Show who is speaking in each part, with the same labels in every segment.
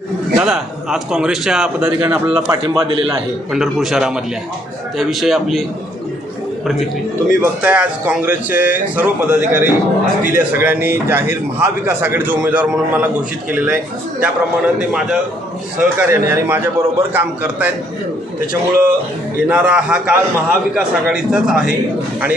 Speaker 1: दादा आज काँग्रेसच्या पदाधिकाऱ्यांनी आपल्याला पाठिंबा दिलेला आहे पंढरपूर शहरामधल्या. त्याविषयी आपली प्रतिक्रिया.
Speaker 2: तुम्ही बघताय आज काँग्रेसचे सर्व पदाधिकारी असतील या सगळ्यांनी जाहीर महाविकास आघाडीचे उमेदवार म्हणून मला घोषित केलेलं आहे. त्याप्रमाणे ते माझ्या सहकार्याने आणि माझ्याबरोबर काम करतायत. त्याच्यामुळं येणारा हा काळ महाविकास आघाडीचाच आहे आणि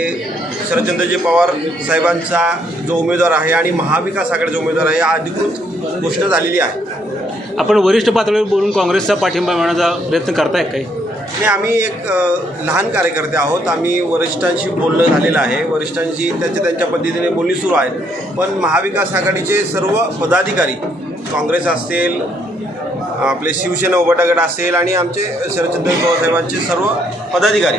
Speaker 2: शरदचंद्रजी पवार साहेबांचा जो उमेदवार आहे आणि महाविकास आघाडीचा उमेदवार आहे हा अधिकृत घोषणा झालेली आहे.
Speaker 1: आपण वरिष्ठ पातळीवर बोलून काँग्रेसचा पाठिंबा मिळवण्याचा प्रयत्न करताय काही?
Speaker 2: नाही आम्ही एक लहान कार्यकर्ते आहोत. आम्ही वरिष्ठांशी बोलणं झालेलं आहे. वरिष्ठांशी त्यांच्या त्यांच्या पद्धतीने बोलणी सुरू आहेत. पण महाविकास आघाडीचे सर्व पदाधिकारी काँग्रेस असेल आपले शिवसेना उभाटा असेल आणि आमचे शरदचंद्र पवार सर्व पदाधिकारी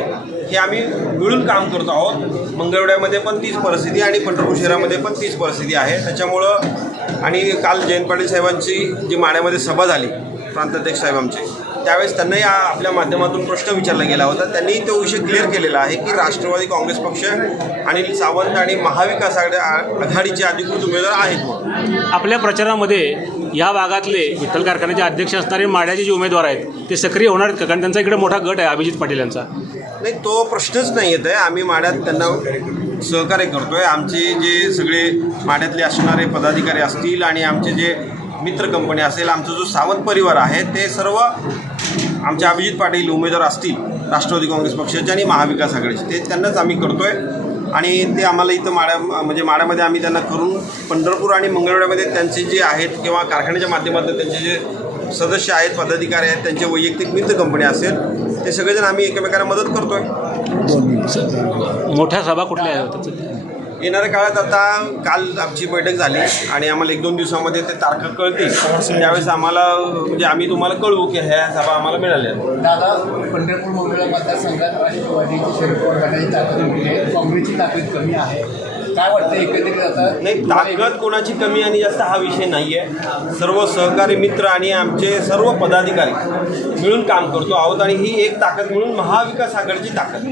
Speaker 2: हे आम्ही मिळून काम करतो आहोत. मंगळवड्यामध्ये पण तीच परिस्थिती आणि पंढरपूर शहरामध्ये पण तीच परिस्थिती आहे. त्याच्यामुळं आणि काल जयंत पाटील साहेबांची जी माण्यामध्ये सभा झाली प्रांताध्यक्ष साहेब आमचे त्यावेळेस त्यांना या आपल्या माध्यमातून प्रश्न विचारला गेला होता. त्यांनी तो विषय क्लिअर केलेला आहे की राष्ट्रवादी काँग्रेस पक्ष अनिल सावंत आणि महाविकास आघाडीचे अधिकृत उमेदवार आहेत म्हणून.
Speaker 1: आपल्या प्रचारामध्ये या भागातले विठ्ठल कारखान्याचे अध्यक्ष असणारे माड्याचे जे उमेदवार आहेत ते सक्रिय होणार आहेत का? कारण त्यांचा इकडे मोठा गट आहे अभिजित पाटील यांचा.
Speaker 2: नाही तो प्रश्नच नाही येत आहे आम्ही माड्यात त्यांना सहकार्य करतो आहे आमचे जे सगळे माड्यातले असणारे पदाधिकारी असतील आणि आमचे जे मित्र कंपनी असेल आमचा जो सावंत परिवार आहे ते सर्व आमचे अभिजित पाटील उमेदवार असतील राष्ट्रवादी काँग्रेस पक्षाचे आणि महाविकास आघाडीचे ते त्यांनाच आम्ही करतो आहे आणि ते आम्हाला इथं माड्या म्हणजे माड्यामध्ये आम्ही त्यांना करून पंढरपूर आणि मंगळवेढ्यामध्ये त्यांचे जे आहेत किंवा कारखान्याच्या माध्यमातून त्यांचे जे सदस्य आहेत पदाधिकारी आहेत त्यांचे वैयक्तिक मित्र कंपनी असेल ते सगळेजण आम्ही एकमेकांना मदत करतोय.
Speaker 1: मोठ्या सभा कुठल्या आहेत?
Speaker 2: येणाऱ्या काळात आता काल आमची बैठक झाली आणि आम्हाला एक दोन दिवसामध्ये ते तारखा कळतील. त्यावेळेस आम्हाला म्हणजे आम्ही तुम्हाला कळवू की ह्या सभा आम्हाला मिळाल्या.
Speaker 3: दादा पंढरपूर मंगळा मतदारसंघात राष्ट्रवादीची शरद पवार गटाची ताकद काँग्रेसची ताकद कमी आहे. काय वाटतं एकत्रित आता
Speaker 2: नाही ताकद कोणाची कमी आणि जास्त हा विषय नाही आहे सर्व सहकारी मित्र आणि आमचे सर्व पदाधिकारी मिळून काम करतो आहोत आणि ही एक ताकद म्हणून महाविकास आघाडीची ताकद.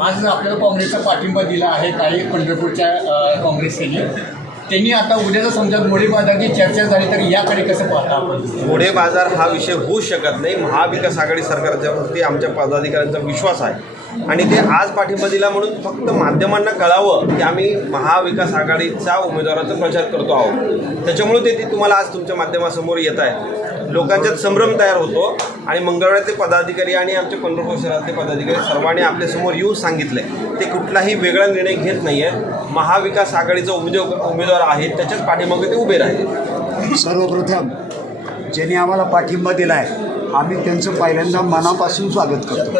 Speaker 3: आज आपल्याला काँग्रेसचा पाठिंबा दिला आहे काही पंढरपूरच्या काँग्रेसनी. त्यांनी आता उद्याचा समजा मोडी बाजारची चर्चा झाली तर याकडे कसं पाहता आपण?
Speaker 2: घोडे बाजार हा विषय होऊच शकत नाही. महाविकास आघाडी सरकारच्यावरती आमच्या पदाधिकाऱ्यांचा विश्वास आहे. आणि ते आज पाठिंबा दिला म्हणून फक्त माध्यमांना कळावं की आम्ही महाविकास आघाडीचा उमेदवाराचा प्रचार करतो आहोत. त्याच्यामुळे ते ती तुम्हाला आज तुमच्या माध्यमासमोर येत आहे लोकांच्यात संभ्रम तयार होतो आणि मंगळवारचे पदाधिकारी आणि आमचे पंढरपूर शहरातले पदाधिकारी सर्वांनी आपल्यासमोर येऊन सांगितले ते कुठलाही वेगळा निर्णय घेत नाही आहे महाविकास आघाडीचा उमेदवार उमेदवार आहेत त्याच्याच पाठीमागे ते उभे राहिले.
Speaker 4: सर्वप्रथम ज्यांनी आम्हाला पाठिंबा दिला आहे आम्ही त्यांचं पहिल्यांदा मनापासून स्वागत करतो.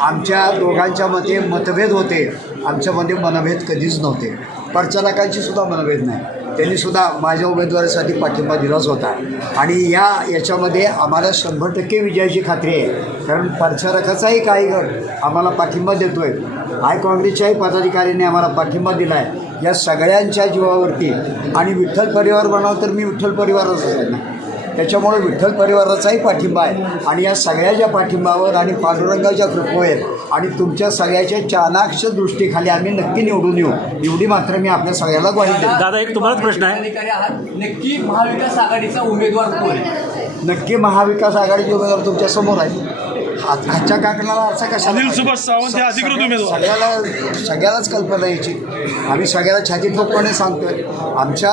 Speaker 4: आमच्या दोघांच्या मते मतभेद होते. आमच्यामध्ये मनभेद कधीच नव्हते. प्रचारकांची सुद्धा मनभेद नाही. त्यांनी सुद्धा माझ्या उमेदवारीसाठी पाठिंबा दिलाच होता. आणि या याच्यामध्ये आम्हाला शंभर टक्के विजयाची खात्री आहे. कारण प्रचारकाचाही काही गट आम्हाला पाठिंबा देतो आहे हाय काँग्रेसच्याही पदाधिकाऱ्यांनी आम्हाला पाठिंबा दिला आहे या सगळ्यांच्या जीवावरती. आणि विठ्ठल परिवार म्हणावं तर मी विठ्ठल परिवारच असेल ना. त्याच्यामुळे विठ्ठल परिवाराचाही पाठिंबा आहे. आणि या सगळ्याच्या पाठिंबावर आणि पांडुरंगाच्या कृपेवर आणि तुमच्या सगळ्याच्या चाणाक्ष दृष्टीखाली आम्ही नक्की निवडून येऊ. एवढी मात्र मी आपल्या सगळ्याला ग्वाही देतो.
Speaker 1: दादा एक तुम्हालाच प्रश्न आहे.
Speaker 3: अधिकारी आहात. नक्की महाविकास आघाडीचा उमेदवार कोण आहे?
Speaker 4: नक्की महाविकास आघाडीचे उमेदवार तुमच्यासमोर आहे आजच्या काकणाला असं कशाला
Speaker 5: अनिल सुभाष सावंत हे अधिकृत उमेदवार.
Speaker 4: सगळ्याला सगळ्यालाच कल्पना यायची. आम्ही सगळ्याला छाती ठोकपणे सांगतोय. आमच्या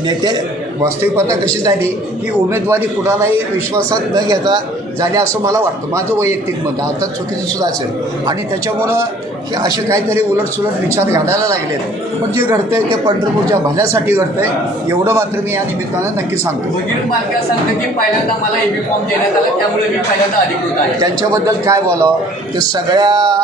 Speaker 4: नेते वास्तविकता कशी झाली की उमेदवारी कुणालाही विश्वासात न घेता झाली असं मला वाटतं. माझं वैयक्तिक मत आहे. आता चुकीचं सुद्धा असेल. आणि त्याच्यामुळं हे असे काहीतरी उलटसुलट विचार घडायला लागलेत. पण जे घडतंय ते पंढरपूरच्या भल्यासाठी घडतंय. एवढं मात्र मी या निमित्तानं नक्की सांगतो.
Speaker 3: भगीरथ मालके सांगतं की पहिल्यांदा मला एबी फॉर्म देण्यात आला त्यामुळे मी पहिल्यांदा अधिकृत आहे.
Speaker 4: त्यांच्याबद्दल काय बोलावं? ते सगळ्या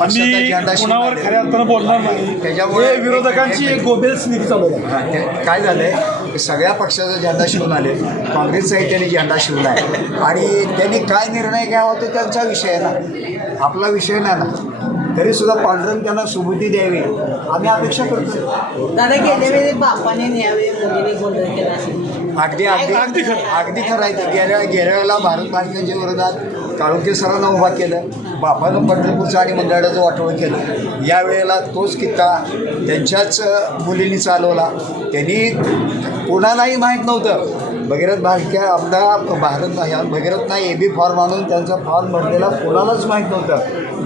Speaker 4: पक्षाचा झेंडा
Speaker 5: कुणावर. खऱ्या अर्थानं बोलणार नाही.
Speaker 4: त्याच्यामुळे
Speaker 5: हे विरोधकांची एक गोबेल स्निग्ध चालू आहे.
Speaker 4: हा, ते काय झालंय? की सगळ्या पक्षाचा झेंडा शिवून आले. काँग्रेसचाही त्यांनी झेंडा शिवला. आहे आणि त्यांनी काय निर्णय घ्यावा तो त्यांचा विषय आहे ना. आपला विषय नाही ना. तरी सुद्धा पांढरंग त्यांना सुबुद्धी द्यावी. आम्ही अपेक्षा करतो
Speaker 6: दादा गेल्या बापाने न्यावे मोदीने गोंधळ केला असेल
Speaker 4: अगदी अगदी
Speaker 5: अगदी खरं.
Speaker 4: अगदी खरं आहे. गेल्या गेल्या वेळेला भारत बालकांच्या विरोधात काळोखे सरांना उभा केलं. बापानं पंढरपूरचं आणि मंगळाचं वाटोळं केलं. या वेळेला तोच कित्ता त्यांच्याच मुलींनी चालवला. त्यांनी कोणालाही माहीत नव्हतं. भगीरथ भालक्या आपला भारत ह्या भगीरथ नाही ए बी फॉर्म आणून त्यांचा फॉर्म भरलेला कोणालाच माहीत नव्हतं.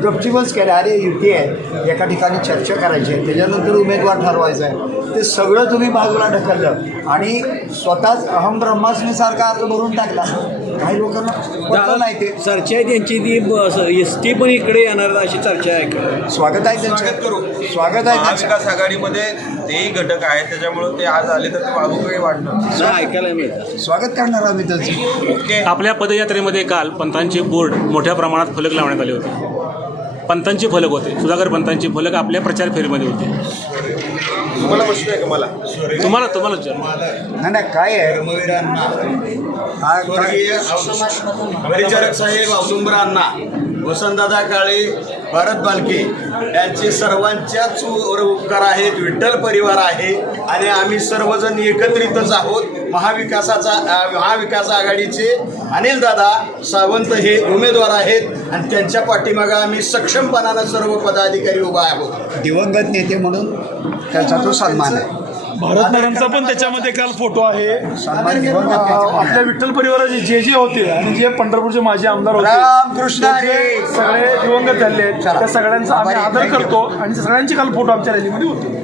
Speaker 4: गपचिपच केलं अरे युती आहे. एका ठिकाणी चर्चा करायची आहे. त्याच्यानंतर उमेदवार ठरवायचा आहे. ते सगळं तुम्ही बाजूला ढकललं. आणि स्वतःच अहम ब्रह्मास्मीसारखा अर्ज भरून टाकला. काही लोकांना पटलं नाही ते.
Speaker 7: चर्चा आहे त्यांची ती एस टी पण इकडे येणार अशी चर्चा आहे. का
Speaker 4: स्वागत आहे
Speaker 2: स्वागत
Speaker 4: त्यांचं
Speaker 2: करू.
Speaker 4: स्वागत आहे
Speaker 2: महाविकास आघाडीमध्ये तेही घटक आहेत त्याच्यामुळे ते आज आले तर ते अजून वाढणार
Speaker 7: नाही ऐकायला मिळतं.
Speaker 4: स्वागत करणार आम्ही त्यांचं.
Speaker 2: ओके.
Speaker 1: आपल्या पदयात्रेमध्ये काल पंतांचे बोर्ड मोठ्या प्रमाणात फलक लावण्यात आले होते. पंतांचे फलक होते. सुधाकर पंतांचे फलक आपल्या प्रचार फेरीमध्ये होते.
Speaker 2: तुम्हाला प्रश्न आहे का मला?
Speaker 1: तुम्हाला तुम्हाला
Speaker 4: नाही नाही काय आहे? हा काय?
Speaker 8: परिचारक साहेब औदुंबरांना. वसंतदादा काळे भारत बालके यांचे सर्वांच्याच उपकार आहेत विठ्ठल परिवार आहे आणि आम्ही सर्वजण एकत्रितच आहोत महाविकासाचा महाविकास आघाडीचे अनिलदादा सावंत हे उमेदवार आहेत आणि त्यांच्या पाठीमागं आम्ही सक्षमपणानं सर्व पदाधिकारी उभा आहोत.
Speaker 4: दिवंगत नेते म्हणून त्यांचा तो सन्मान आहे.
Speaker 5: भारत नारायणचा पण त्याच्यामध्ये काल फोटो आहे आपल्या विठ्ठल परिवाराचे जे जे होते आणि जे पंढरपूरचे माजी आमदार होते. सगळे दिवंगत झाले आहेत
Speaker 4: चला.
Speaker 5: त्या सगळ्यांचा आम्ही. आदर करतो आणि सगळ्यांचे काल फोटो आमच्या रॅलीमध्ये होते